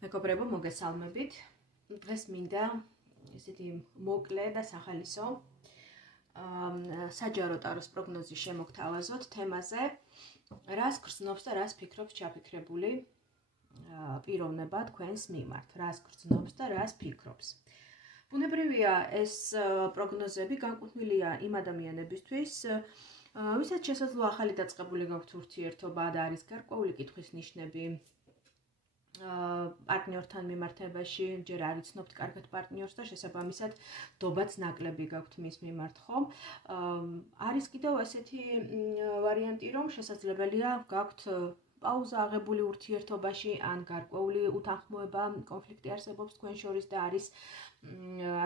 მეგობრებო, მოგესალმებით. დღეს მინდა ესეთი მოკლე და სახალისო საჯარო ტაროს პროგნოზის შემოგთავაზოთ თემაზე, რას გრძნობს და რას ფიქრობს ჩაფიქრებული პიროვნება თქვენს მიმართ, რას გრძნობს და რას ფიქრობს. ბუნებრივია ეს პროგნოზები განკუთვნილია იმ ადამიანებისთვის, ვისაც შესაძლოა ახალი დაწყებული გაქვთ ურთიერთობა და არის გარკვეული კითხვის ნიშნები პარტნიორთან მიმართებაში, ჯერ არ იცნობთ კარგად პარტნიორს და შესაბამისად დობაც ნაკლები გაქვთ მის მიმართ, ხო? არის კიდევ ესეთი ვარიანტი, რომ შესაძლებელია გაქვთ პაუზა აღებული ურთიერთობაში ან გარკვეული უთანხმოება, კონფლიქტი არსებობს თქვენ შორის და არის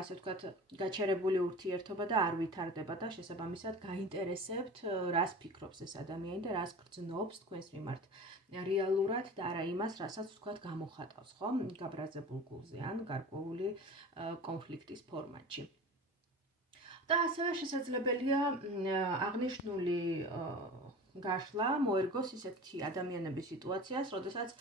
ასე ვთქვათ, გაჩერებული ურთიერთობა და არ ვითარდება და შესაბამისად გაინტერესებთ, რას ფიქრობს ეს ადამიანი და რას გრძნობს თქვენს მიმართ რეალურად და არა იმას, რასაც ვთქვათ, გამოხატავს, ხო? გაბრაზებულ გულზე ან გარკვეული კონფლიქტის ფორმატში. და ასევე შესაძლებელია აღნიშნული გაშლა მოერგოს ისეთი ადამიანების სიტუაციას, როდესაც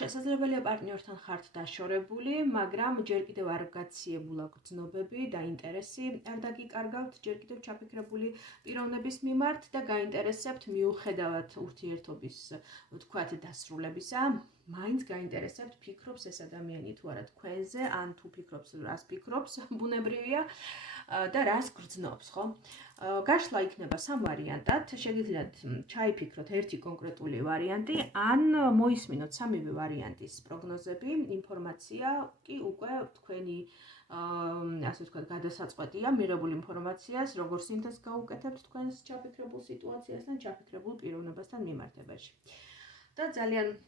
შესაძლებელია პარტნიორთან ხართ დაშორებული, მაგრამ ჯერ კიდევ არ გაციებულა გრძნობები და ინტერესი არ დაგიკარგავთ ჯერ კიდევ ჩაფიქრებული პიროვნების მიმართ და გაინტერესებთ მიუხედავად ურთიერთობის ვთქვათ დასრულებისა, მაინც გაინტერესებთ ფიქრობს ეს ადამიანი თუ არა თქვენზე, ან თუ ფიქრობს რას ფიქრობს, ბუნებრივია და რას გრძნობს, ხო? გაშლა იქნება სამ ვარიანტად, შეგიძლიათ ჩაიფიქროთ ერთი კონკრეტული ვარიანტი, ან მოისმინოთ სამივე ვარიანტის პროგნოზები, ინფორმაცია კი უკვე თქვენი ასე ვთქვათ, გადასაწყვეტია მიღებული ინფორმაციას, როგორ სინთეზს გაუკეთებთ თქვენს ჩაფიქრებულ სიტუაციასთან, ჩაფიქრებულ პიროვნებასთან მიმართებაში. და ძალიან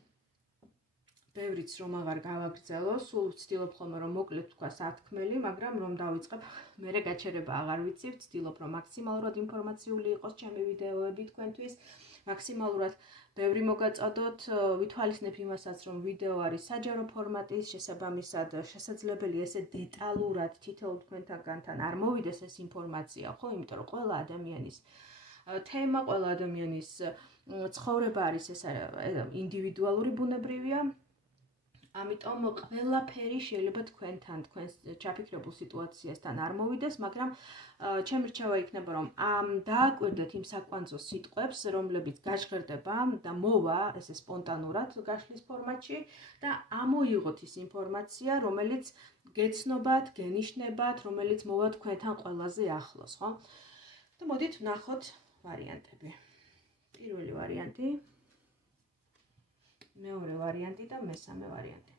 ბევრიც რომ აღარ გავაგრძელო, სულ ვცდილობ ხოლმე რომ მოკლედ თქვა სათქმელი, მაგრამ რომ დავიწყებ, მერე გაჩერება აღარ ვიცი, ვცდილობ რომ მაქსიმალურად ინფორმაციული იყოს ჩემი ვიდეოები თქვენთვის, მაქსიმალურად ბევრი მოგაწოდოთ, ვითვალისწინებ იმასაც, რომ ვიდეო არის საჯარო ფორმატის, შესაბამისად შესაძლებელია ესე დეტალურად თითოეულ თქვენთაგანთან არ მოვიდეს ეს ინფორმაცია, ხო, იმიტომ რომ ყველა ადამიანის თემა, ყველა ადამიანის ცხოვრება არის ეს ინდივიდუალური ბუნებრივია. ამიტომ ყველაფერი შეიძლება თქვენთან, თქვენს ჩაფიქრებულ სიტუაციასთან არ მოვიდეს, მაგრამ ჩემი რჩევა იქნება, რომ დააკვირდეთ იმ საკვანძო სიტყვებს, რომლებიც გაჟღერდება და მოვა ესე სპონტანურად გაშლის ფორმატში და ამოიღოთ ის ინფორმაცია, რომელიც გეცნობათ, გენიშნებათ, რომელიც მოვა თქვენთან ყველაზე ახლოს, ხო? და მოდით ვნახოთ ვარიანტები. პირველი ვარიანტი, მეორე ვარიანტი და მესამე ვარიანტი.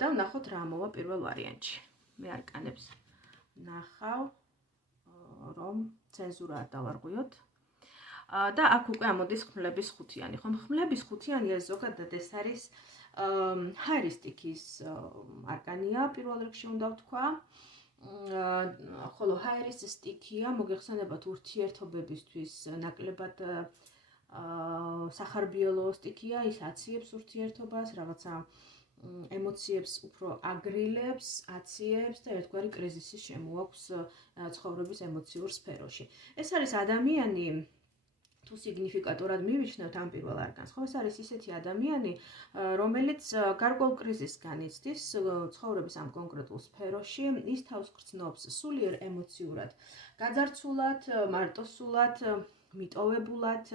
და ვნახოთ რა მოვა პირველ ვარიანტში. მე არკანებს ვნახავ, რომ ცენზურა არ დავარღვიოთ. და აქ უკვე ამოდის ხმლების ხუთიანი. ხომ ხმლების ხუთიანი ეს ზოგადად ეს არის ჰაერისტიკის არკანია, პირველ რიგში უნდა ვთქვა. ხოლო ჰაერის სტიქია მოგეხსენებათ ურთიერთობებისთვის ნაკლებად სახარბიელო სტიქია, ის აციებს ურთიერთობას, რაღაცა ემოციებს უფრო აგრილებს, აციებს და ერთგვარი კრიზისი შემოაქვს ცხოვრების ემოციურ სფეროში. ეს არის ადამიანი, თუ სიგნიფიკატორად მივიჩნევთ ამ პირველ არკანს, ხო, ეს არის ისეთი ადამიანი, რომელიც გარკვეულ კრიზისს განიცდის ცხოვრების ამ კონკრეტულ სფეროში, ის თავს გრძნობს სულიერ ემოციურად, გაძარცულად, მარტოსულად, მიტოვებულად,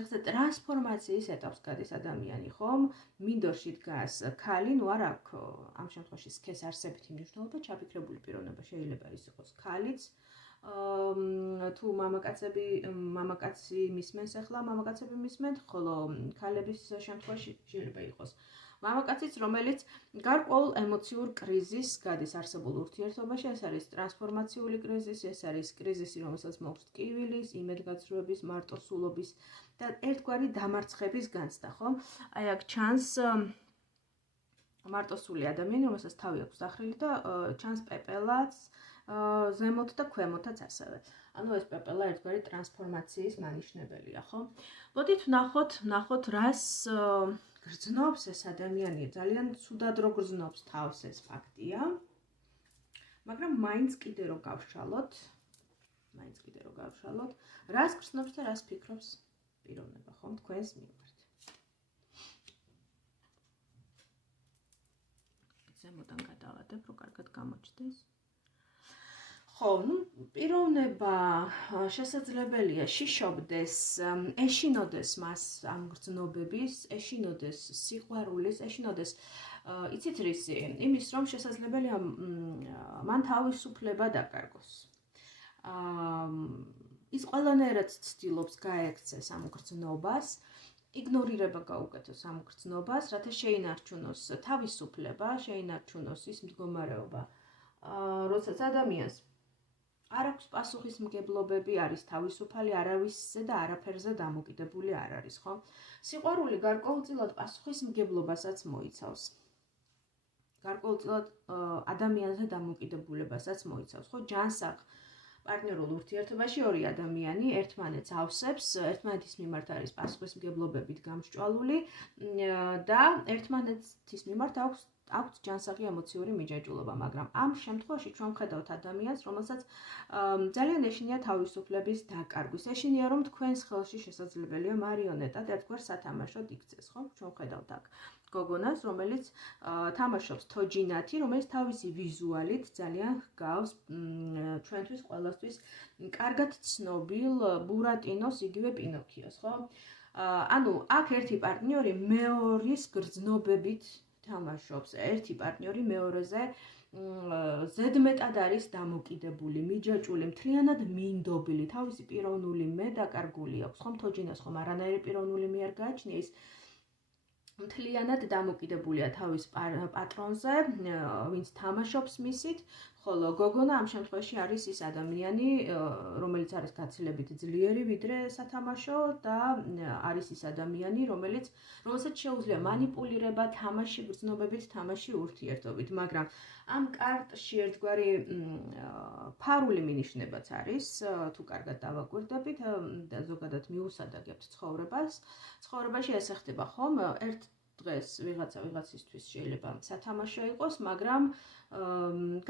ახლა ტრანსფორმაციის ეტაპს გადის ადამიანი, ხომ? მინდორში დგას ქალი, ნუ არ აქვს ამ შემთხვევაში სქეს არსებითი მნიშვნელობა, ჩაფიქრებული პიროვნება შეიძლება ის იყოს ქალიც, თუ მამაკაცი მისმენს ახლა, მამაკაცები მისმენთ, ხოლო ქალების შემთხვევაში შეიძლება იყოს მამაკაციც, რომელიც გარკვეულ ემოციურ კრიზისს გადის არსებულ ურთიერთობაში, ეს არის ტრანსფორმაციული კრიზისი, ეს არის კრიზისი, რომელსაც მოაქვს ტკივილის, იმედგაცრუების, მარტოსულობის და ერთგვარი დამარცხების განცდა, ხო? აი აქ ჩანს მარტოსული ადამიანი, რომელსაც თავი აქვს დახრილი და ჩანს პეპელაც, ზემოთ და ქვემოთაც ასევე. ანუ ეს პეპელა ერთგვარი ტრანსფორმაციის მანიშნებელია, ხო? მოდით ვნახოთ რას გრძნობს ეს ადამიანი, ძალიან ცუდად რო გრძნობს თავს ეს ფაქტია. მაგრამ მაინც კიდე რო გავშალოთ, რას გრძნობს და რას ფიქრობს პიროვნება, ხომ, თქვენს მიმართ. ზემოდან გადავადებ, რომ კარგად გამოჩნდეს. ხო, პიროვნება შესაძლებელია შიშობდეს, ეშინოდეს მას ამ გრძნობების, ეშინოდეს სიყვარულის, ეშინოდეს იცით რისი? იმის რომ შესაძლებელია მან თავისუფლება დაკარგოს. ის ყველანაირად ცდილობს გაექცეს ამ გრძნობას, იგნორირება გაუკეთოს ამ გრძნობას, რათა შეინარჩუნოს თავისუფლება, შეინარჩუნოს ის მდგომარეობა, როდესაც ადამიანს არ აქვს პასუხისმგებლობები, არის თავისუფალი, არავისზე და არაფერზე დამოკიდებული არ არის, ხო? სიყვარული გარკვეულწილად პასუხისმგებლობასაც მოიცავს. გარკვეულწილად ადამიანზე დამოკიდებულებასაც მოიცავს, ხო? ჯანსაღ პარტნიორულ ურთიერთობაში ორი ადამიანი ერთმანეთს ავსებს, ერთმანეთის მიმართ არის პასუხისმგებლობებით გამსჭვალული და ერთმანეთის მიმართ აქვს ჯანსაღი ემოციური მიჯაჭვულობა, მაგრამ ამ შემთხვევაში ჩვენ ვხედავთ ადამიანს, რომელსაც ძალიან ეშინია თავისუფლების დაკარგვის. ეშინია, რომ თქვენს ხელში შესაძლებელია მარიონეტად ერთგვარ სათამაშოდ იქცეს, ხო? ჩვენ ვხედავთ აქ გოგონას, რომელიც თამაშობს თოჯინათი, რომელიც თავისი ვიზუალით ძალიან ჰგავს ჩვენთვის ყველასთვის კარგად ცნობილ ბურატინოს, იგივე პინოქიოს, ხო? ანუ აქ ერთი პარტნიორი მეორის გრძნობებით თამაშობს, ერთი პარტნიორი მეორეზე ზედმეტად არის დამოკიდებული, მიჯაჭვული, მთლიანად მინდობილი, თავისი პიროვნული მე დაკარგული აქვს, ხომ თოჯინას ხომ არანაირი პიროვნული მე არ გააჩნია, ის მთლიანად დამოკიდებულია თავის პატრონზე, ვინც თამაშობს მისით, ხოლო გოგონა ამ შემთხვევაში არის ის ადამიანი, რომელიც არის გაცილებით ძლიერი ვიდრე სათამაშო და არის ის ადამიანი, რომელსაც შეუძლია მანიპულირება თამაში გრძნობებით, თამაში ურთიერთობით, მაგრამ ამ კარტში ერთგვარი ფარული მინიშნებაც არის, თუ კარგად დავაკვირდებით და ზოგადად მიუსადაგებთ ცხოვრებაში ეს ხდება ხომ, ერთ დღეს ვიღაცისთვის შეიძლება სათამაშო იყოს, მაგრამ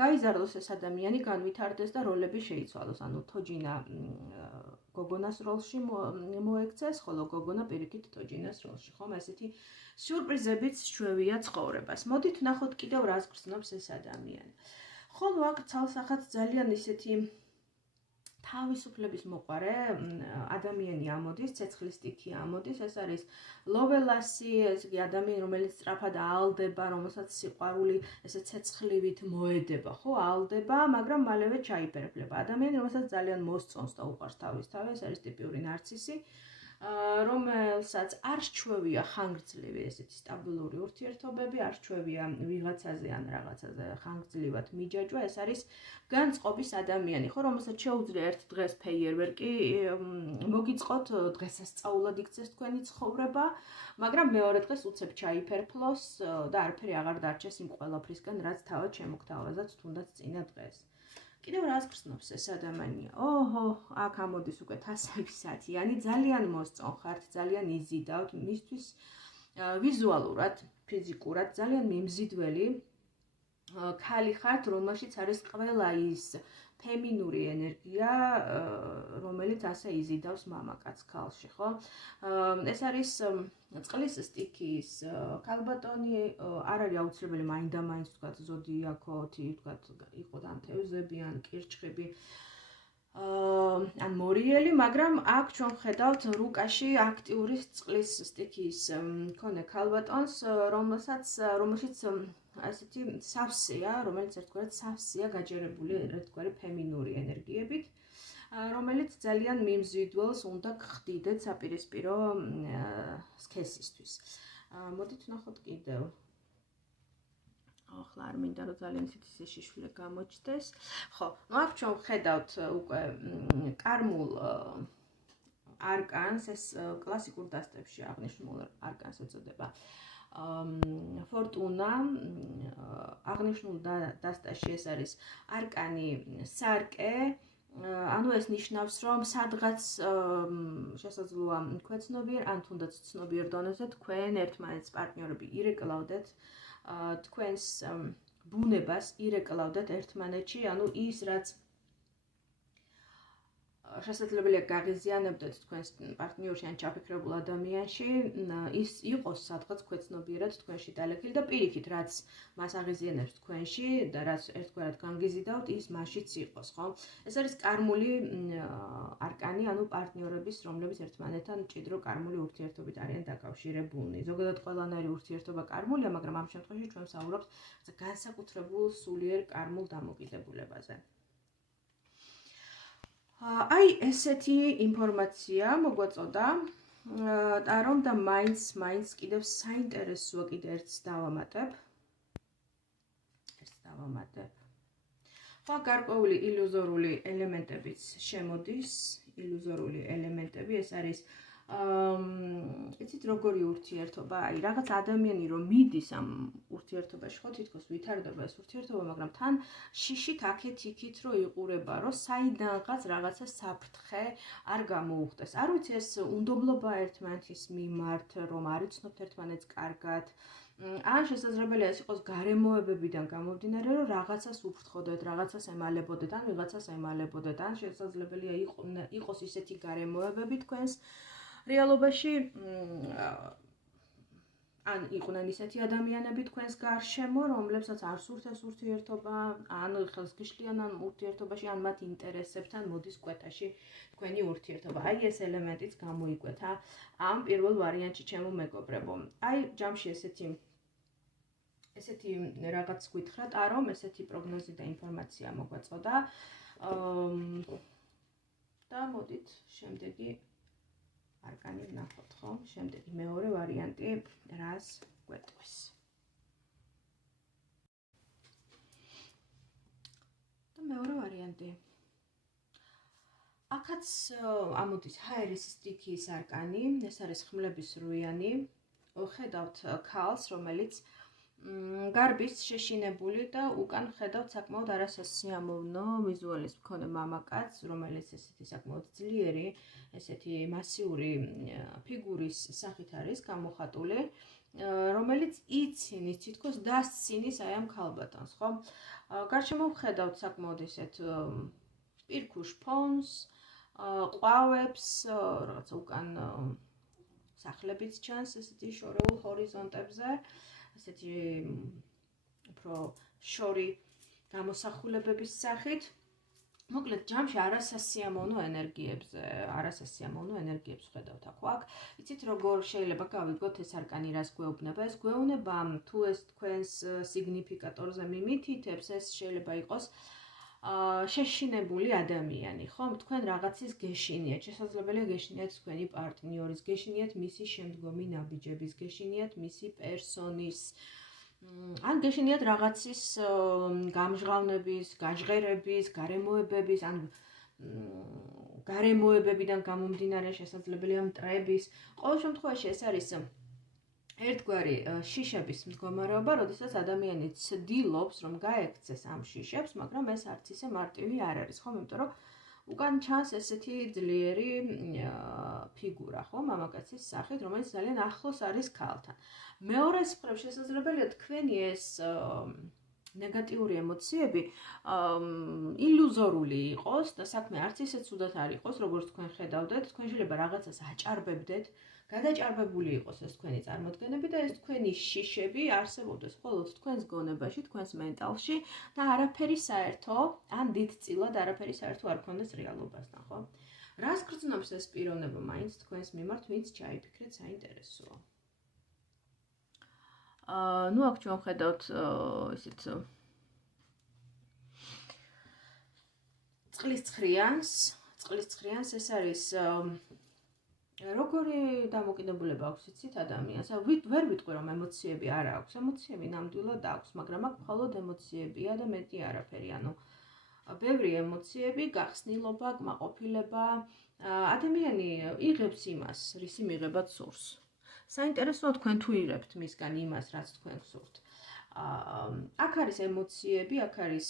გაიზარდოს ეს ადამიანი, განვითარდეს და როლები შეიცვალოს, ანუ თოჯინა გოგონას როლში მოექცეს, ხოლო გოგონა პირიქით თოჯინას როლში, ხომ, ესეთი სიურპრიზებიც ჩვევია ცხოვრებას. მოდით ვნახოთ კიდევ რას გრძნობს ეს ადამიანი. ხოლო აქ ცალსახად ძალიან ისეთი თავისუფლების მოყარე ადამიანი ამოდის, ცეცხლის სტიქი ამოდის, ეს არის ლოველასი, ეს იგი ადამიანი, რომელიც სწრაფად აალდება, რომელსაც სიყვარული ესე ცეცხლივით მოედება, ხო, აალდება, მაგრამ მალევე ჩაიფერფლება. ადამიანი, რომელსაც ძალიან მოსწონს და უყვარს თავის თავი, ეს არის ტიპიური ნარცისი, რომელსაც არ სჩვევია ხანგრძლივი ესეთი სტაბილური ურთიერთობები, არ სჩვევია ვიღაცაზე ან რაღაცაზე ხანგრძლივად მიჯაჭვა, ეს არის განწყობის ადამიანი, ხო, რომელსაც შეუძლია ერთ დღეს ფეიერვერკი მოგიწყოთ, დღესასწაულად იქცეს თქვენი ცხოვრება, მაგრამ მეორე დღეს უცებ ჩაიფერფლოს და არაფერი აღარ დარჩეს იმ ყველაფრისგან, რაც თავად შემოგთავაზათ თუნდაც წინა დღეს. კიდევ რას გრძნობს ეს ადამიანი? ოჰო, აქ ამოდის უკვე თასებისათიანი, ძალიან მოსწონხართ, ძალიან იზიდავთ, მისთვის ვიზუალურად, ფიზიკურად ძალიან მიმზიდველი ქალი ხართ, რომელშიც არის ყველა ის ფემინური ენერგია, რომელიც ასე იზიდავს მამაკაც ქალში, ხო? ეს არის წყლის სტიქის ქალბატონი, არ არის აუცილებელი მაინდა-მაინც თქვათ ზოდიაქოთი, თქვათ იყო ან თევზები, ან კირჩხიბი, ან მორიელი, მაგრამ აქ ჩვენ ვხედავთ რუკაში აქტიური წყლის სტიქის მქონე ქალბატონს, რომელშიც ასეთი სავსეა, რომელიც ერთგვარად სავსეა გაჯერებული ერთგვარი ფემინური ენერგიებით, რომელიც ძალიან მიმზიდველს უნდა გხდიდეთ საპირისპირო სქესისთვის. მოდით ვნახოთ კიდევ. ახლა არ მინდა რომ ძალიან ისეთი შეშიშვლე გამოჩნდეს. ხო, აქ ჩვენ ვხედავთ უკვე კარმულ არკანს, ეს კლასიკურ დასტებში აღნიშნულ არკანს ეწოდება. ფორტუნა აღნიშნულ დასტაში ეს არის არკანი სარკე, ანუ ეს ნიშნავს, რომ სადღაც შესაძლოა თქვენ ცნობიერ, ან თუნდაც ცნობიერ დონეზე თქვენ ერთმანეთს პარტნიორები ირეკლავდეთ, თქვენს ბუნებას ირეკლავდეთ ერთმანეთში, ანუ ის რაც შესაძლებელია გაღიზიანებდეთ თქვენს პარტნიორში ან ჩაფიქრებულ ადამიანში ის იყოს სადღაც ქვეცნობიერად თქვენში დალექილი და პირიქით რაც მას აღიზიანებს თქვენში და რაც ერთგვარად განგიზიდავთ ის მაშიც იყოს, ხო? ეს არის კარმული არკანი, ანუ პარტნიორების, რომლებიც ერთმანეთთან მჭიდრო კარმული ურთიერთობით არიან დაკავშირებულნი. ზოგადად ყველანაირი ურთიერთობა კარმულია, მაგრამ ამ შემთხვევაში ჩვენ ვსაუბრობთ განსაკუთრებულ სულიერ კარმულ დამოკიდებულებაზე. აი ესეთი ინფორმაცია მოგვაწოდა ტარომ და მაინც კიდევ საინტერესოა კიდე ერთს დავამატებ. ხო, გარკვეული ილუზორული ელემენტებიც შემოდის, ილუზორული ელემენტები, ეს არის იცით როგორი ურთიერთობა, აი რაღაც ადამიანი რომ მიდის ამ ურთიერთობაში, ხო, თითქოს ვითარდება ეს ურთიერთობა, მაგრამ თან შიშით აქეთ-იქით რო იყურება, რომ საიდანღაც რაღაცა საფრთხე არ გამოუხდეს. არ ვიცი ეს უნდობლობა ერთმანეთის მიმართ, რომ არ იცნობთ ერთმანეთს კარგად. ან შესაძლებელია ეს იყოს გარემოებებიდან გამომდინარე, რომ რაღაცას უფრთხოდეთ, რაღაცას ემალებოდეთ, ან ვიღაცას ემალებოდეთ, ან შესაძლებელია იყოს ისეთი გარემოებები თქვენს რეალობაში, ან იყვნენ ისეთი ადამიანები თქვენს გარშემო, რომლებსაც არ სურთ ეს ურთიერთობა, ან ხელსგიშლიან ამ ურთიერთობაში, ან მათ ინტერესებთან მოდის კვეთაში თქვენი ურთიერთობა. აი ეს ელემენტიც გამოიკვეთა ამ პირველ ვარიანტში ჩემო მეგობრებო. აი ჯამში ესეთი რაღაც გითხრათ, რომ ესეთი პროგნოზი და ინფორმაცია მოგვაწოდა. და მოდით შემდეგი არკანი ვნახოთ, ხო? შემდეგი მეორე ვარიანტი რას გვეტყვის. და მეორე ვარიანტი. აქაც ამოდის ჰაერის სტიქიის არკანი, ეს არის ხმლების რუიანი. ხედავთ ქალს, რომელიც გარბის შეშინებული და უკან ხედავთ საკმაოდ არასასიამოვნო ვიზუალის მქონე მამაკაცს, რომელიც ესეთი საკმაოდ ძლიერი, ესეთი მასიური ფიგურის სახით არის გამოხატული, რომელიც ცინის, თითქოს დასცინის აი ამ ქალბატონს, ხო? გარშემო ხედავთ საკმაოდ ესეთ პირქუშ ფონს, ყვავებს, რაღაცა უკან სახლებიც ჩანს ესეთი შორეულ ჰორიზონტებზე. ესეთი უფრო შორი გამოსახულებების სახით. მოკლედ ჯამში არასასიამოვნო ენერგიებს ხედავთ აქ. იცით როგორ შეიძლება გავიგოთ ეს არკანი რას გვეუბნება? ეს გვეუბნება თუ ეს თქვენს სიგნიფიკატორზე მიმითითებს, ეს შეიძლება იყოს შეშინებული ადამიანი, ხო? თქვენ რაღაცის გეშინიათ, შესაძლებელია გეშინიათ თქვენი პარტნიორის, გეშინიათ მისი შემდგომი ნაბიჯების, გეშინიათ მისი პერსონის, ან გეშინიათ რაღაცის გამჟღავნების, გაჟღერების, გარემოებების, ან გარემოებებიდან გამომდინარე შესაძლებელია მტრების. ყოველ შემთხვევაში ეს არის ერთგვარი შიშების მდგომარეობა, როდესაც ადამიანი ცდილობს, რომ გაექცეს ამ შიშებს, მაგრამ ეს არც ისე მარტივი არ არის, ხო? იმიტომ რომ უკან ჩანს ესეთი ძლიერი ფიგურა, ხო? მამაკაცის სახით, რომელიც ძალიან ახლოს არის ქალთან. მეორე მხრივ შესაძლებელია თქვენი ეს ნეგატიური ემოციები ილუზორული იყოს და საქმე არც ისე ცუდად არ იყოს, როგორც თქვენ ხედავდეთ, თქვენ შეიძლება რაღაცას აჭარბებდეთ, გადაჭარბებული იყოს ეს თქვენი წარმოდგენები და ეს თქვენი შიშები არსებობდეს მხოლოდ თქვენს გონებაში, თქვენს მენტალში და არაფერი საერთო, ან დიდწილად არაფერი საერთო არ ქონდეს რეალობასთან, ხო? რას გრძნობს ეს პიროვნება მაინც თქვენს მიმართ, ვინც ჩაიფიქრეთ საინტერესოა. ნუ აქ ჩვენ ხედავთ ისეთ წყლის ცხრიანს, ეს არის როგორი დამოკიდებულება აქვს იცით ადამიანს? ვერ ვიტყვი რომ ემოციები არ აქვს, ემოციები ნამდვილად აქვს, მაგრამ აქ მხოლოდ ემოციებია და მეტი არაფერი, ანუ ბევრი ემოციები, გახსნილობა, კმაყოფილება, ადამიანი იღებს იმას, რისი მიღებაც სურს. საინტერესოა თქვენ თუ იღებთ მისგან იმას, რაც თქვენ გსურთ. აქ არის ემოციები, აქ არის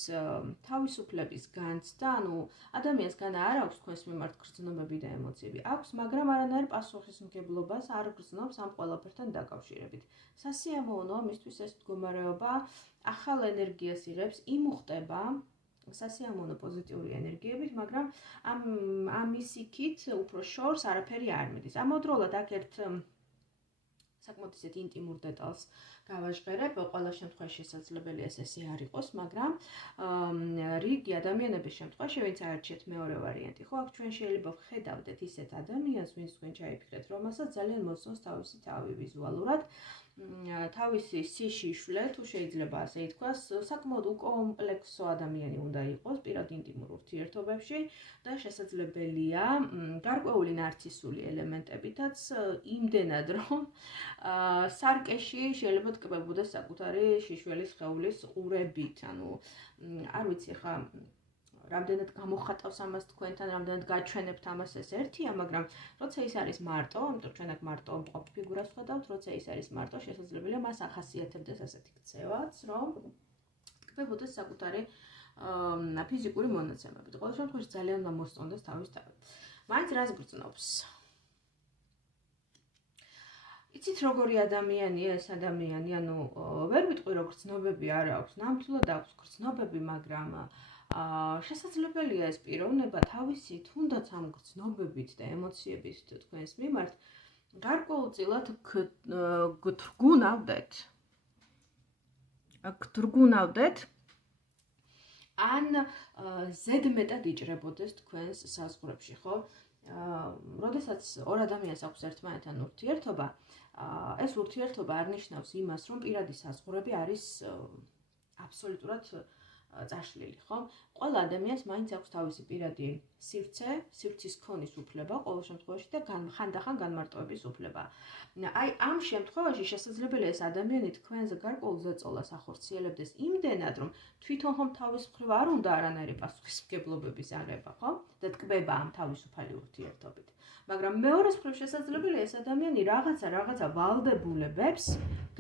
თავისუფლების განცდა, ანუ ადამიანს განა არ აქვს თქვენს მიმართ გრძნობები და ემოციები. აქვს, მაგრამ არანაირ პასუხისმგებლობას არ გრძნობს ამ ყველაფერთან დაკავშირებით. სასიამოვნოა მისთვის ეს მდგომარეობა ახალ ენერგიას იღებს, იმუხტება სასიამოვნო პოზიტიური ენერგიებით, მაგრამ ამის იქით უფრო შორს არაფერი არ მიდის. ამავდროულად აქ ერთ საკმაოდ ისეთ ინტიმურ დეტალს გავაჟღერებ, ყველა შემთხვევაში შესაძლებელია ესე არ იყოს, მაგრამ რიგი ადამიანების შემთხვევაში, ვინც აარჩიეთ მეორე ვარიანტი, ხო, აქ ჩვენ შეიძლება ვხედავდეთ ისეთ ადამიანს, ვინც თქვენ ჩაიფიქრეთ, რომელსაც ძალიან მოსწონს თავისი თავი ვიზუალურად, თავისი სიშიშვლე, თუ შეიძლება ასე ითქვას, საკმაოდ უკომპლექსო ადამიანი უნდა იყოს პირად ინტიმურ ურთიერთობებში და შესაძლებელია გარკვეული ნარცისული ელემენტებითაც იმდენად, რომ სარკეში შეიძლება ტკბებოდეს საკუთარი შიშველის სხეულის ყურებით, ანუ არ ვიცი ხა რამდენად გამოხატავს ამას თქვენთან, რამდენად გაჩვენებთ ამას ეს ერთია, მაგრამ როცა ის არის მარტო, ამიტომ ჩვენ აქ მარტო მყოფ ფიგურას ხედავთ, როცა ის არის მარტო, შესაძლებელია მას ახასიათებდეს ასეთი ქცევაც, რომ ტკბებოდეს საკუთარი ფიზიკური მონაცემებით. ყოველ შემთხვევაში ძალიან უნდა მოსწონდეს თავის თავი. მაინც რას გრძნობს? იცით როგორი ადამიანია ეს ადამიანი, ანუ ვერ ვიტყვი რომ გრძნობები არ აქვს, ნამდვილად აქვს გრძნობები, მაგრამ შესაძლებელია ეს პიროვნება თავისი თუნდაც ამ გრძნობებით და ემოციებით თქვენს მიმართ გარკვეულწილად გთრგუნავდეთ ან ზედმეტად იჭრებოდეს თქვენს საზღვრებში, ხო? როდესაც ორ ადამიანს აქვს ერთმანეთთან ურთიერთობა, ეს ურთიერთობა არ ნიშნავს იმას, რომ პირადი საზღვრები არის აბსოლუტურად წაშლილი, ხო? ყველა ადამიანს მაინც აქვს თავისი პირადი სივრცე, სივრცის ქონის უფლება, ყოველ შემთხვევაში და ხანდახან განმარტოების უფლება. აი ამ შემთხვევაში შესაძლებელია ეს ადამიანი თქვენზე გარკვეულ ზეწოლას ახორციელებდეს იმდენად, რომ თვითონ ხომ თავის მხრივ არ უნდა არანაირი პასუხისმგებლობების აღება, ხო? და ტკბება ამ თავისუფალი ურთიერთობით. მაგრამ მეორეს მხრივ შესაძლებელია ეს ადამიანი რაღაცა ვალდებულებებს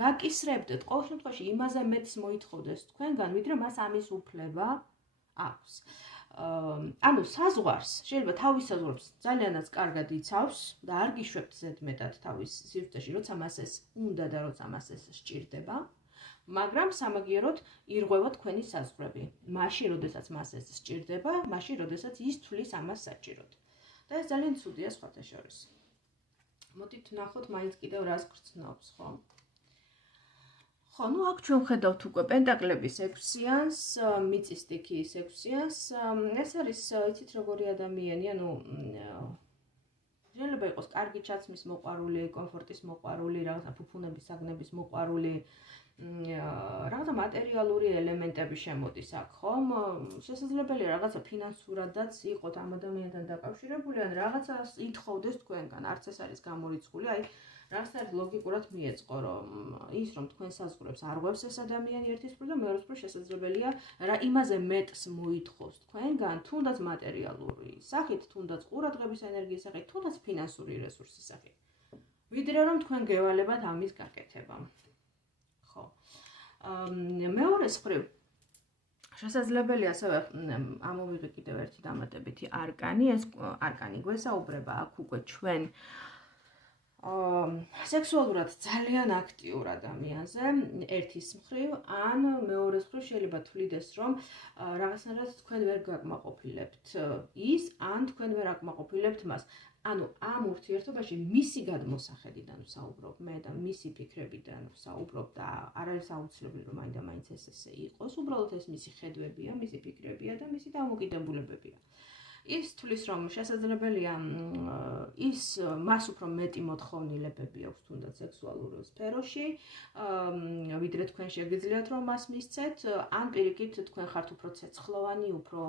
გაკისრებდეთ, ყოველ შემთხვევაში იმაზე მეტს მოითხოვდეს თქვენგან, ვიდრე მას ამის უფლება აქვს. ანუ საზღვარს, შეიძლება თავის საზღვარს ძალიანაც კარგად იცავს და არ გიშვებთ ზედმეტად თავის სივრცეში, როცა მას ეს უნდა და როცა მას ეს სჭირდება, მაგრამ სამაგიეროდ ირღვევა თქვენი საზღვრები. მაშინ, როდესაც მას ეს სჭირდება, მაშინ, როდესაც ის თვლის ამას საჭიროდ. და ეს ძალიან ცუდია სხვათა შორის. მოდით ვნახოთ მაინც კიდევ რას გრძნობს, ხო? ხო, ნუ აქ ჩვენ ხედავთ უკვე პენტაკლების 6-იანს, მიწის სტიქიის 6-იანს. ეს არის, იცით როგორი ადამიანი, ანუ შეიძლება იყოს კარგი ჩაცმის მოყვარული, კომფორტის მოყვარული, რაღაცა ფუფუნების საგნების მოყვარული, რაღაცა მატერიალური ელემენტები შემოდის აქ, ხომ? შესაძლებელია რაღაცა ფინანსურადაც იყოთ ამ ადამიანთან დაკავშირებული, ან რაღაცას ითხოვდეს თქვენგან, არც ეს არის გამორიცხული, აი რაღაცა ლოგიკურად მიეწყო, რომ ის რომ თქვენ საზღვრებს არ ღვევს ეს ადამიანი ერთის მხრივ და მეორეს მხრივ შესაძლებელია იმაზე მეტს მოითხოვს თქვენგან, თუნდაც მატერიალური სახით, თუნდაც ყურადღების ენერგიის სახით, თუნდაც ფინანსური რესურსის სახით. ვიდრე რომ თქვენ გევალებათ ამის გაკეთება. ხო. მეორეს მხრივ შესაძლებელია ასევე ამოვიღე კიდევ ერთი დამატებითი არკანი, ეს არკანი გვესაუბრება აქ უკვე ჩვენ სექსუალურად ძალიან აქტიურ ადამიანზე, ერთის მხრივ, ან მეორეს მხრივ შეიძლება თვლიდეს, რომ რაღაცნაირად თქვენ ვერ გაკმაყოფილებთ ის, ან თქვენ ვერ აკმაყოფილებთ მას. ანუ ამ ურთიერთობაში მისი გადმოსახედიდან ვსაუბრობ მე და მისი ფიქრებიდან ვსაუბრობ და არ არის აუცილებელი რომ მაინც ესე იყოს, უბრალოდ ეს მისი ხედვებია, მისი ფიქრებია და მისი დამოკიდებულებებია. ის თulis რომ შესაძლებელია ის მას უფრო მეტი მოთხოვნილებები აქვს თუნდაც სექსუალურ სფეროში, ვიდრე თქვენ შეგიძლიათ რომ მას მისცეთ, ან პირიქით თქვენ ხართ უფრო ცეცხლოვანი, უფრო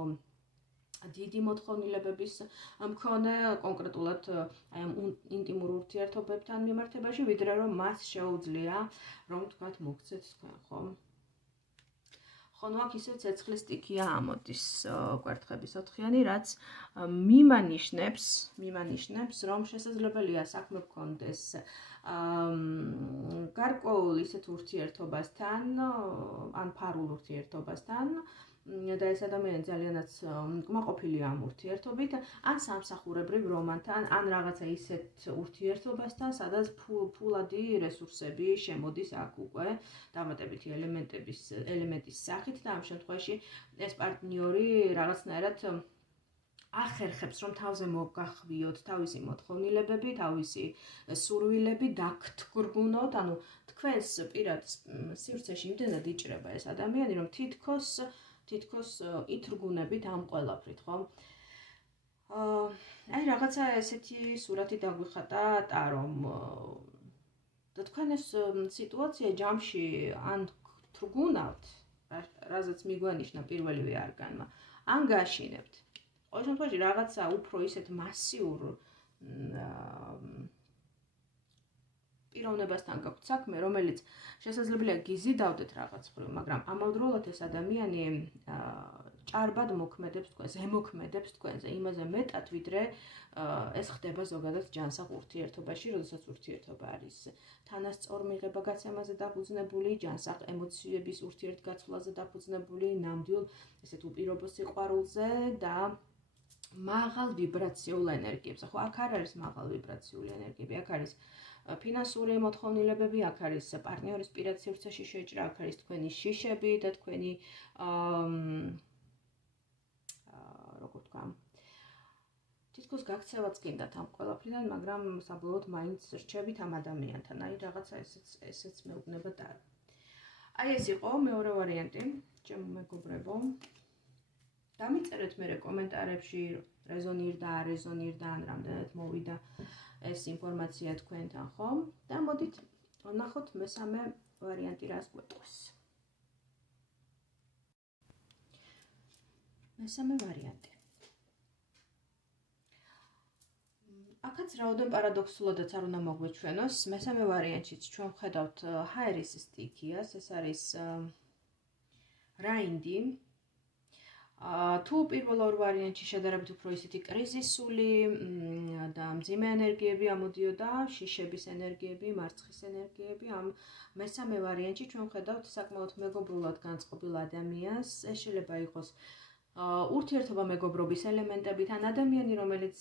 დიდი მოთხოვნილებების მქონე კონკრეტულად აი ამ ინტიმურ ურთიერთობებთან მიმართებაში, ვიდრე რომ მას შეუძლია რომ თქვათ მოგცეთ თქვენ, ხო? ხო, ნუ აქ ისე ცეცხლის სტიქია ამოდის კვერთხების 4-იანი, რაც მიმანიშნებს, რომ შესაძლებელია საქმე გქონდეს გარკვეულ ისეთ ურთიერთობასთან, ან ფარულ ურთიერთობასთან, და ეს ადამიანი ძალიანაც კმაყოფილია ამ ურთიერთობით, ან სამსახურებრივ რომანთან, ან რაღაცა ისეთ ურთიერთობასთან, სადაც ფულადი რესურსები შემოდის აქ უკვე დამატებითი ელემენტის სახით და ამ შემთხვევაში ეს პარტნიორი რაღაცნაირად ახერხებს, რომ თავზე მოგახვიოთ თავისი მოთხოვნილებები, თავისი სურვილები, დაგთგრგუნოთ, ანუ თქვენს პირად სივრცეში იმდენად იჭრება ეს ადამიანი, რომ თითქოს ითრგუნებით ამ ყველაფრით, ხო? აი რაღაცა ესეთი სურათი დაგვიხატა ტარომ. და თქვენ ეს სიტუაცია ჯამში ან თრგუნავთ, რაზეც მიგვანიშნა პირველივე არგანმა, ან გაშინებთ. ყოველ შემთხვევაში რაღაცა უფრო ისეთ მასიურ პიროვნებასთან გაქვთ საქმე, რომელიც შესაძლებელია გიზიდავდეთ რაღაც მხრივ, მაგრამ ამავდროულად ეს ადამიანი ჭარბად მოქმედებს თქვენს, ემოქმედებს თქვენზე, იმაზე მეტად, ვიდრე ეს ხდება ზოგადად ჯანსაღ ურთიერთობაში, როდესაც ურთიერთობა არის თანასწორ მიღება-გაცემაზე დაფუძნებული, ჯანსაღ ემოციების ურთიერთგაცვლაზე დაფუძნებული, ნამდვილ ესეთ უპირობო სიყვარულზე და მაღალ ვიბრაციულ ენერგიებზე. ხო, აქ არ არის მაღალ ვიბრაციული ენერგიები, აქ არის ფინანსური მოთხოვნილებები, აქ არის პარტნიორის პირად სივრცეში შეჭრა, აქ არის თქვენი შიშები და თქვენი როგორ თქვა, თითქოს გაქცევაც გინდათ ამ ყველაფრიდან, მაგრამ საბოლოოდ მაინც რჩებით ამ ადამიანთან. აი რაღაცა ესეც მეუბნება ტარო. აი ეს იყო მეორე ვარიანტი, ჩემო მეგობრებო. დამიწერეთ მერე კომენტარებში რეზონირდა, არ რეზონირდა, ან რამდენად მოვიდა ეს ინფორმაცია თქვენთან, ხო? და მოდით ვნახოთ მესამე ვარიანტი რას გვეტყვის. მესამე ვარიანტი. აქაც რაოდენ პარადოქსულადაც არ უნდა მოგვეჩვენოს, მესამე ვარიანტშიც ჩვენ ვხედავთ ჰაერის სტიქიას, ეს არის რაინდი. თუ პირველ ორ ვარიანტში შედარებით უფრო ისეთი კრიზისული და მძიმე ენერგიები ამოდიოდა, შიშების ენერგიები, მარცხის ენერგიები, ამ მესამე ვარიანტში ჩვენ ვხედავთ საკმაოდ მეგობრულად განწყობილ ადამიანს. ეს შეიძლება იყოს ურთიერთობა მეგობრობის ელემენტებით, ან ადამიანი, რომელიც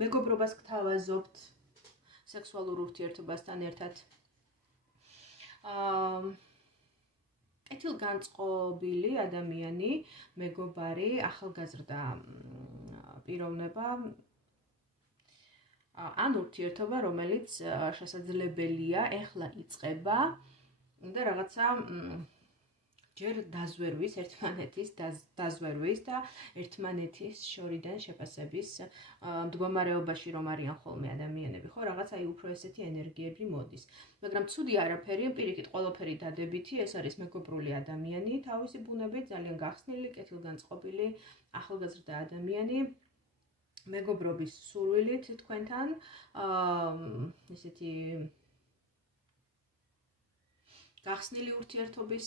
მეგობრობას გთავაზობთ სექსუალურ ურთიერთობასთან ერთად. კეთილგანწყობილი ადამიანი, მეგობარი, ახალგაზრდა პიროვნება ან ურთიერთობა, რომელიც შესაძლებელია ეხლა იწყება და რაღაცა ჯერ დაზვერვის, ერთმანეთის დაზვერვის და ერთმანეთის შორიდან შეფასების მდგომარეობაში რომ არიან ხოლმე ადამიანები, ხო, რაღაც აი უფრო ესეთი ენერგიები მოდის. მაგრამ ცუდი არაფერი, პირიქით ყველაფერი დადებითი, ეს არის მეგობრული ადამიანი, თავისი ბუნებით ძალიან გახსნილი, კეთილგანწყობილი, ახალგაზრდა ადამიანი, მეგობრობის სურვილით თქვენთან, ესეთი გახსნილი ურთიერთობის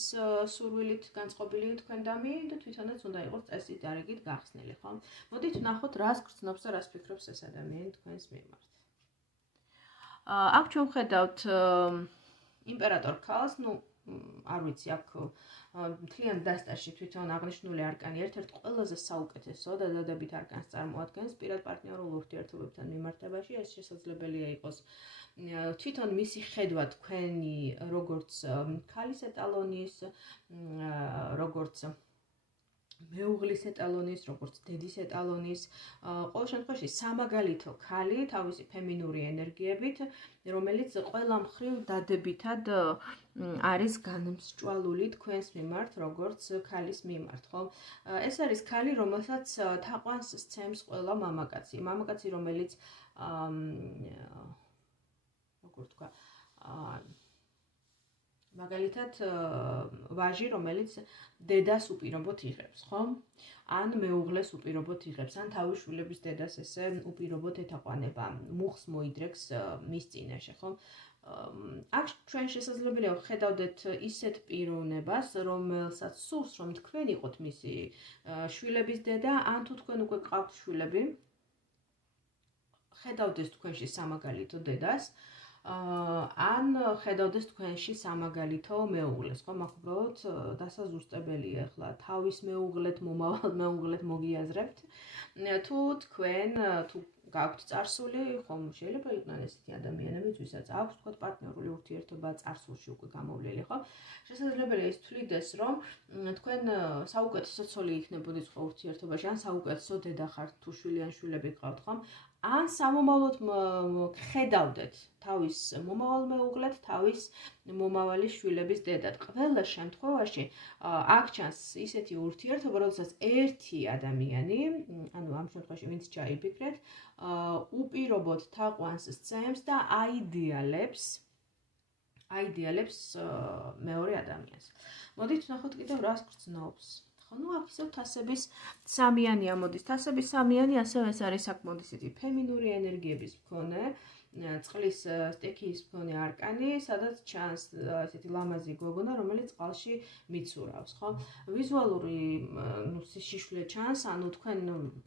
სურვილით განწყობილი თქვენდამი და თვითონაც უნდა იყოს წესით დარიგით გახსნილი, ხო? მოდით ვნახოთ, რას გრძნობს და რას ფიქრობს ეს ადამიანი თქვენს მიმართ. აქ ჩვენ ვხედავთ იმპერატორ ქალს, არ ვიცი, აქ მთლიან დასტაში თვითონ აღნიშნული არკანი ერთ-ერთ ყველაზე საუკეთესო და დადებით არკანს წარმოადგენს პირად პარტნიორულ ურთიერთობებთან მიმართებაში. ეს შესაძლებელია იყოს თვითონ მისი ხედვა თქვენი როგორც ქალის ეტალონის, როგორც მეუღლის ეტალონის, როგორც დედის ეტალონის, ყოველ შემთხვევაში სამაგალითო ქალი თავისი ფემინური ენერგიებით, რომელიც ყველა მხრივ დადებითად არის განმსჭვალული თქვენს მიმართ, როგორც ქალის მიმართ, ხო? ეს არის ქალი, რომელსაც თაყვანს სცემს ყველა მამაკაცი. მამაკაცი, რომელიც როგორ თქვა, მაგალითად ვაჟი, რომელიც დედას უპირობოდ იღებს, ხო? ან მეუღლეს უპირობოდ იღებს, ან თავის შვილების დედას ესე უპირობოდ ეთაყვანება, მუხს მოიდრეკს მის წინაშე, ხო? აქ ჩვენ შესაძლებელია ვხედავდეთ ისეთ პიროვნებას, რომელსაც სურს, რომ თქვენ იყოთ მისი შვილების დედა, ან თუ თქვენ უკვე გყავთ შვილები, ხედავდეს თქვენში სამაგალითო დედას, ან ხედავდეს თქვენში სამაგალითო მეუღლეს, ხო? მაგ უბრალოდ დასაზუსტებელია ახლა თავის მეუღლეთ, მომავალ მეუღლეთ მოგიაზრებთ. თუ თქვენ თუ გაქვთ წარსული, ხომ შეიძლება იყვნენ ესეთი ადამიანები, ვისაც აქვს თქვა პარტნიორული ურთიერთობა წარსულში უკვე გამოვლილი, ხო? შესაძლებელია ის თვლიდეს, რომ თქვენ საუკეთესო ცოლი იქნებოდით სხვა ურთიერთობაში, ან საუკეთესო დედა ხართ, თუ შვილი ან შვილები გყავთ, ხო? ან სამომავლოდ ხედავდეთ თავის მომავალ მეუღლეთ, თავის მომავალი შვილების დედად. ყველა შემთხვევაში აქ ჩანს ისეთი ურთიერთობა, როდესაც ერთი ადამიანი, ანუ ამ შემთხვევაში ვინც ჩაიფიქრეთ, უპირობოდ თაყვანს სცემს და აიდეალებს მეორე ადამიანს. მოდით ვნახოთ კიდევ რას გრძნობს. ну აქ ისევ თასების სამიანი ამოდის. თასების სამიანი ასევე ეს არის საკმაოდ ისეთი ფემინური ენერგიების მქონე, წყლის სტიქიის მქონე არკანი, სადაც ჩანს ესეთი ლამაზი გოგონა, რომელიც წყალში მიცურავს, ხო? ვიზუალური სიშვლე ჩანს, ანუ თქვენ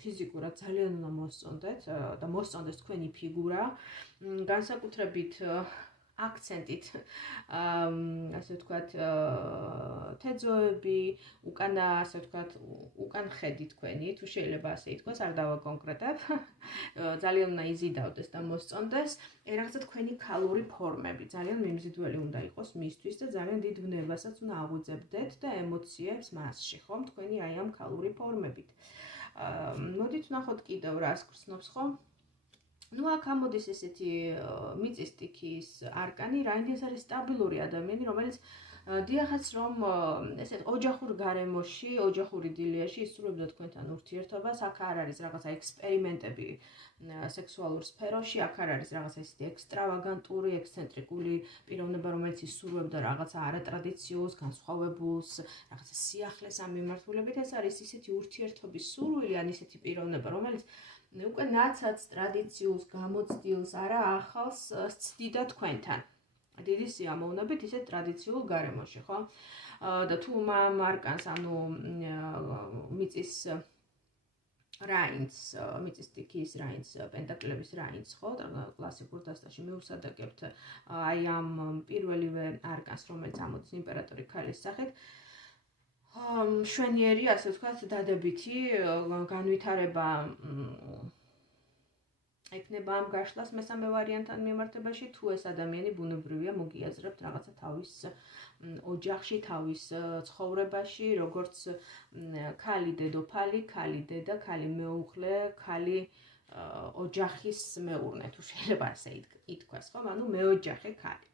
ფიზიკურად ძალიან უნდა მოსწონდეთ და მოსწონდეს თქვენი ფიგურა, განსაკუთრებით აქცენტით, ასე ვთქვათ, თეძოები, უკანა, ასე ვთქვათ, უკან ხედი თქვენი, თუ შეიძლება ასე ითქვას, არ დავაკონკრეტებ. ძალიან უნდა იზიდავდეს და მოსწონდეს, რაღაცა თქვენი ქალური ფორმები, ძალიან მიმზიდველი უნდა იყოს მისთვის და ძალიან დიდ ვნებასაც უნდა აღვიძებდეთ და ემოციებს მასში, ხომ, თქვენი აი ამ ქალური ფორმებით. მოდით ვნახოთ კიდევ რას გრძნობს, ხო? ну აქ ამოდის ესეთი მიწის სტიქიის არკანი, რაინდ ეს არის სტაბილური ადამიანი, რომელიც დიახაც რომ ესეთ ოჯახურ გარემოში, ოჯახურ იდილიაში ისურვებდა თქვენთან ურთიერთობას, აქ არ არის რაღაცა ექსპერიმენტები სექსუალურ სფეროში, აქ არ არის რაღაცა ისეთი ექსტრავაგანტური, ექსცენტრიკული პიროვნება, რომელიც ისურვებდა რაღაცა არატრადიციულს, განსხვავებულს, რაღაცა სიახლეს ამ მიმართულებით, ეს არის ისეთი ურთიერთობის სურვილი, ან ისეთი პიროვნება, რომელიც უკვე ნაცած ტრადიციულს, გამოცდილს, არა ახალს სცდიდა თქვენთან. დიდი სიამოვნებით ისეთ ტრადიციულ გარემოში, ხო? და თუ მარკანს, ანუ მიწის რაინდს, მიწის სტიქიის რაინდს, პენტაკლების რაინდს, ხო? კლასიკურ დასტაში მივსადაგებთ აი ამ პირველივე არკანს, რომელიც ამოდის იმპერატორი ქალის სახით. შვენიერი, ასე ვთქვათ, დადებითი განვითარება ექნება ამ გაშლას მესამე ვარიანტთან მიმართებაში, თუ ეს ადამიანი ბუნებრივია მოგიაზრებთ რაღაცა თავის ოჯახში, თავის ცხოვრებაში, როგორც ქალი დედოფალი, ქალი დედა, ქალი მეუღლე, ქალი ოჯახის მეურნე, თუ შეიძლება ასე ითქვას, ხო? ანუ მეოჯახე ქალი.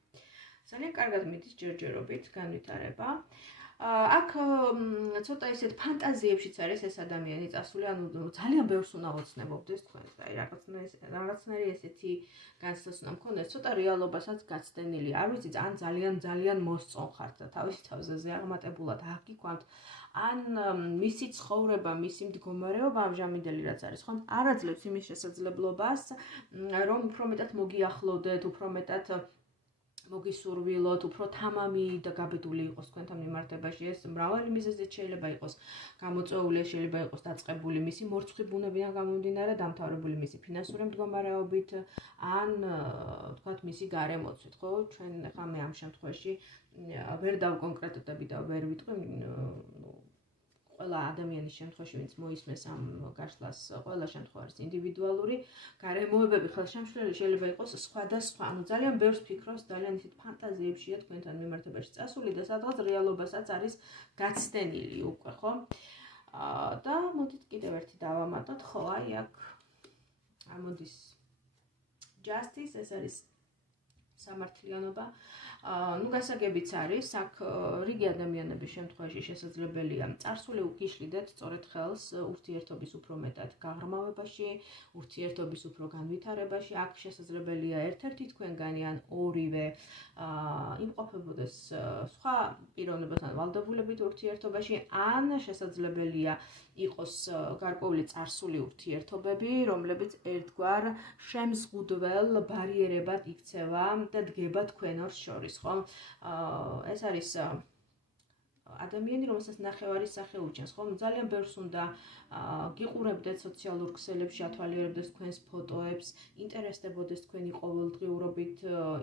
ძალიან კარგად მიდის ჯერჯერობით განვითარება. აქ ცოტა ისეთ ფანტაზიებშიც არის ეს ადამიანი წასული, ანუ ძალიან ბევრს უნდა ოცნებობდეს თქვენს და რაღაცნაირი ესეთი განცდაც უნდა მქონდეს, ცოტა რეალობასაც გაცდენილი. არ ვიცი, ან ძალიან მოსწონხართ და თავის თავზე ზეაღმატებულად აღიქვამთ, ან მისი ცხოვრება, მისი მდგომარეობა ამჟამინდელი რაც არის, ხომ? არ აძლევს იმის შესაძლებლობას, რომ უფრო მეტად მოგიახლოვდეთ, უფრო მეტად მოგისურვილოთ, უფრო თამამი და გაბედული იყოს თქვენთან მიმართებაში. ეს მრავალი მიზეზით შეიძლება იყოს გამოწვეული, შეიძლება იყოს დაწყებული მისი მორცხვი ბუნებიდან გამომდინარე, დამთავრებული მისი ფინანსური მდგომარეობით, ან ვთქვათ, მისი გარემოცვით, ხო? ჩვენ ახლა მე ამ შემთხვევაში ვერ დავკონკრეტებდი და ვერ ვიტყვი, ყველა ადამიანის შემთხვევაში, ვინც მოისმენს ამ გაშლას, ყველა შემთხვევა არის ინდივიდუალური. გარემოებები ხელშემშლელი შეიძლება იყოს სხვადასხვა, ანუ ძალიან ბევრს ფიქრობს, ძალიან ისეთ ფანტაზიებშია თქვენთან მიმართებაში წასული და სადღაც რეალობასაც არის გაცდენილი უკვე, ხო? და მოდით კიდევ ერთი დავამატოთ, ხო, აი აქ ამოდის justice, ეს არის სამართლიანობა. ну გასაგებიც არის, აქ რიგი ადამიანების შემთხვევაში შესაძლებელია წარსული უგიშლიდეთ სწორედ ხელს ურთიერთობის უფრო მეტად გაღრმავებაში, ურთიერთობის უფრო განვითარებაში. აქ შესაძლებელია ერთ-ერთი თქვენგანი ან ორივე იმყოფებოდეს სხვა პიროვნებასთან ვალდებულებით ურთიერთობაში, ან შესაძლებელია იყოს გარკვეული წარსული ურთიერთობები, რომლებიც ერთგვარ შემზღუდველ ბარიერებად იქცევა და დგება თქვენ ორს შორის, ხო? ეს არის ადამიანი, რომელსაც ნახევარი სახე უჩენს, ხომ? ძალიან ბევრს უნდა გიყურებდეთ სოციალურ ქსელებში, ათვალიერებდეთ თქვენს ფოტოებს, ინტერესდებოდეს თქვენი ყოველდღიურობით,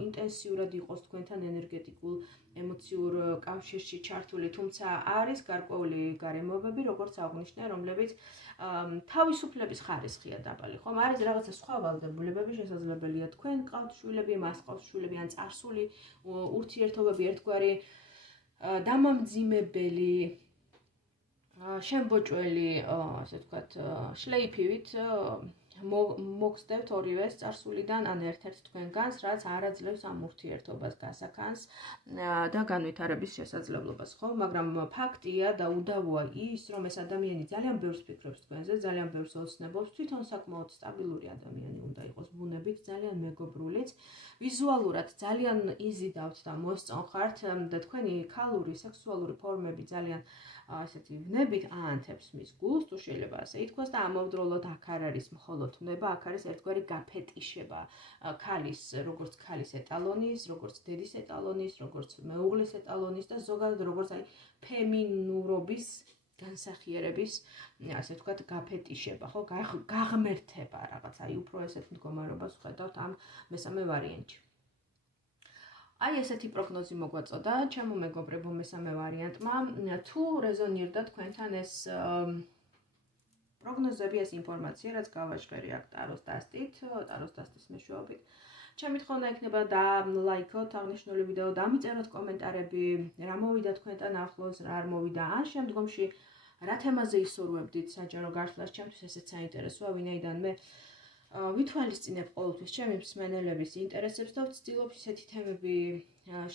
ინტენსიურად იყოს თქვენთან ენერგეტიკულ, ემოციურ კავშირში ჩართული, თუმცა არის გარკვეული გარემოებები, როგორც აღვნიშნე, რომლებიც თავისუფლების ხარისხია დაბალი, ხომ? არის რაღაცა სხვა ვალდებულებები, შესაძლებელია თქვენ გყავთ შვილები, მას ყავთ შვილები, ან წარსული ურთიერთობები ერთგვარი დამამძიმებელი, შემბოჭველი, ასე ვთქვათ, შლეიფივით მოგხსნევთ ორივეს წარსულიდან ან ერთ-ერთ თქვენგანს, რაც არ აძლევს ამ ურთიერთობას გასაქანს და განვითარების შესაძლებლობას, ხო? მაგრამ ფაქტია და უდავოა ის, რომ ეს ადამიანი ძალიან ბევრს ფიქრობს თქვენზე, ძალიან ბევრს ოცნებობს, თვითონ საკმაოდ სტაბილური ადამიანი უნდა იყოს ბუნებით, ძალიან მეგობრულიც, ვიზუალურად ძალიან იზიდავთ და მოსწონხართ და თქვენი ქალური, სექსუალური ფორმები ძალიან ასეთი ვნებით აანთებს მის გულს, თუ შეიძლება ასე ითქვას და ამავდროულად აქ არ არის მხოლოდ ვნება, აქ არის ერთგვარი გაფეტიშება ქალის, როგორც ქალის ეტალონის, როგორც დედის ეტალონის, როგორც მეუღლის ეტალონის და ზოგადად როგორც აი ფემინურობის განსახიერების, ასე ვთქვათ, გაფეტიშება, ხო, გაღმერთება რაღაც, აი უფრო ესეთ მდგომარეობას ვხედავთ ამ მესამე ვარიანტში. აი ესეთი პროგნოზი მოგვაწოდა ჩემო მეგობრებო მესამე ვარიანტმა. თუ რეზონირდა თქვენთან ეს პროგნოზები, ეს ინფორმაცია, რაც გავაჟღერი აქ ტაროს დასტით, ტაროს დასტის მეშვეობით. ჩემი თხოვნა იქნება ლაიქოთ აღნიშნული ვიდეო, დამიწეროთ კომენტარები, რა მოვიდა თქვენთან ახლოს, რა არ მოვიდა, ან შემდგომში რა თემაზე ისურვებდით საჯარო გართლას, ჩემთვის ესეც საინტერესოა, ვინაიდან მე ვითვალისწინებ ყოველთვის ჩემი მსმენელების ინტერესებს და ვცდილობ ისეთი თემები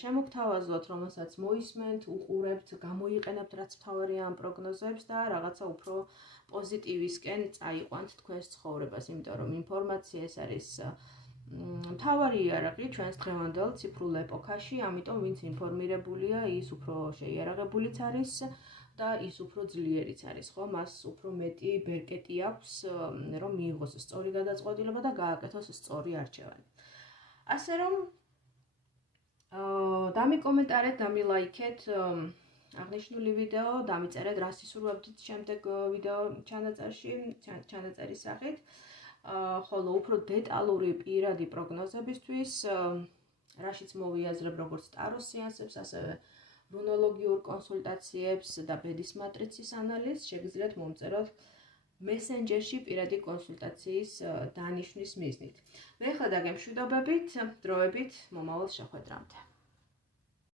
შემოგთავაზოთ, რომელსაც მოისმენთ, უყურებთ, გამოიყენებთ, რაც მთავარია ამ პროგნოზებს და რაღაცა უფრო პოზიტივისკენ წაიყვანთ თქვენს ცხოვრებას, იმიტომ რომ ინფორმაცია ეს არის მთავარი იარაღი ჩვენს დღევანდელ ციფრულ ეპოქაში, ამიტომ ვინც ინფორმირებულია, ის უფრო შეიარაღებულიც არის და ის უფრო ძლიერიც არის, ხო? მას უფრო მეტი ბერკეტი აქვს, რომ მიიღოს სწორი გადაწყვეტილება და გააკეთოს სწორი არჩევანი. ასე რომ დამიკომენტარეთ, დამილაიქეთ აღნიშნული ვიდეო, დამიწერეთ, რას ისურვებდით შემდეგ ვიდეო ჩანაწერის სახით. ხოლო უფრო დეტალური პირადი პროგნოზებისთვის, რაშიც მოვიაზრებ როგორც ტაროს სეანსებს, ასევე რუნოლოგიურ კონსულტაციებს და ბედის მატრიცის ანალიზს, შეგიძლიათ მომწეროთ მესენჯერში პირადი კონსულტაციის დანიშვნის მიზნით. მე ხა დაგემშვიდობებით, დროებით, მომავალ შეხვედრამდე.